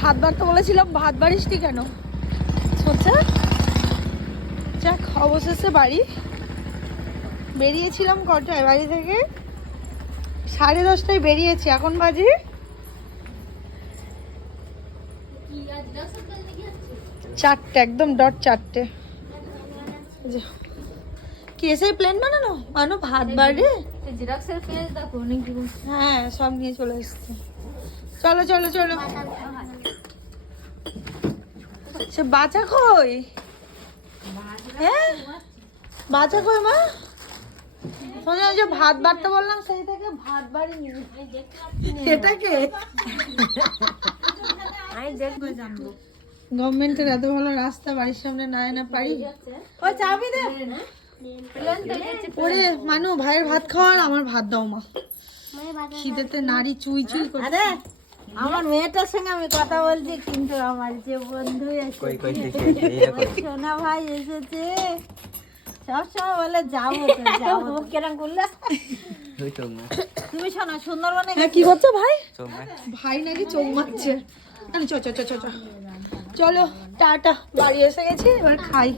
ভাত বাড়তে বলেছিলাম ভাত বাড়িসনি কেন? সোচা যাক অবশেষে বাড়ি। বেরিয়েছিলাম কটায়? বাড়ি থেকে সাড়ে দশটায় বেরিয়েছি। এখন বাজে? চারটে একদম ডট চারটে। যে। কি এসে প্লেন বানানো? মানো ভাত বাড়ে হ্যাঁ সব নিয়ে চলে এসছে। চলো চলো চলো। সে বাচ্চা কই? হ্যাঁ? বাচ্চা কই মা? শোনো যে ভাত বাড়তে বললাম সেই থেকে ভাত বাড়িনি এটাকে আমি দেখব জানব। গভর্নমেন্টের এত ভালো রাস্তা বাড়ির সামনে নাই না পারি? ও চাবি দে। ওরে মানু ভাইয়ের ভাত খাওয়ার আমার ভাত দাও মা। খিদেতে নারী চুই চুই করে আমার মেয়েটার সঙ্গে আমি কথা বলছি কিন্তু আমার যে বন্ধু কই কই এসেছে দেখি এইরকম সোনা ভাই এসেছে। সবসময় বলে যাব যাব কেরম করলে? তুমি শোনো সুন্দরবনে হ্যাঁ কি করছ ভাই? ভাই নাকি চোখ মারছে। চলো টাটা বাড়ি এসে গেছি এবার খাই।